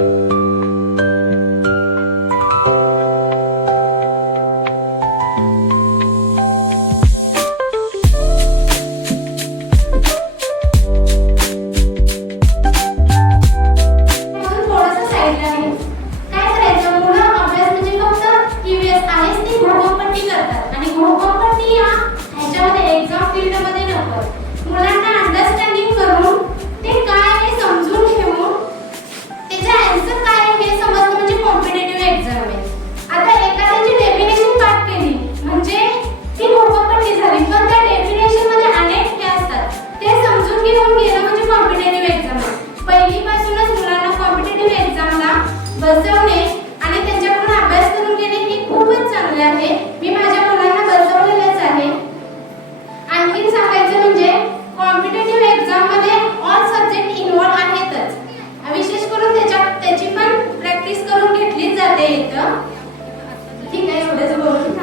you competitive exam पहिलीपासूनच मुलांना competitive एक्झामला बसवणे आणि त्यांच्याकडून अभ्यास करून घेणे हे खूपच चांगले आहे. मी माझ्या मुलांना बसवलेलंच आहे. आणखीन सांगायचं म्हणजे कॉम्पिटेटिव्ह एक्झाममध्ये ऑल सब्जेक्ट इन्वॉल्व्ह आहेतच. विशेष करून त्याच्या त्याची पण प्रॅक्टिस करून घेतलीच जाते इथं. ठीक आहे एवढंच बोलून.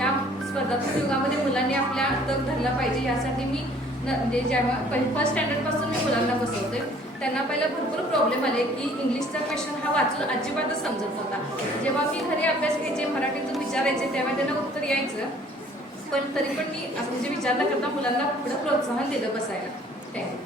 या स्पर्धात्मक युगामध्ये मुलांनी आपल्या तग धरला पाहिजे यासाठी मी म्हणजे जेव्हा फर्स्ट स्टँडर्डपासून मी मुलांना बसवते त्यांना पहिला भरपूर प्रॉब्लेम आले की इंग्लिशचा क्वेश्चन हा वाचून अजिबातच समजत होता जेव्हा मी घरी अभ्यास घ्यायचे मराठीतून विचारायचे तेव्हा त्यांना उत्तर यायचं. पण तरी पण मी असं म्हणजे विचार न करता मुलांना पुढं प्रोत्साहन दिलं बसायला. थँक्यू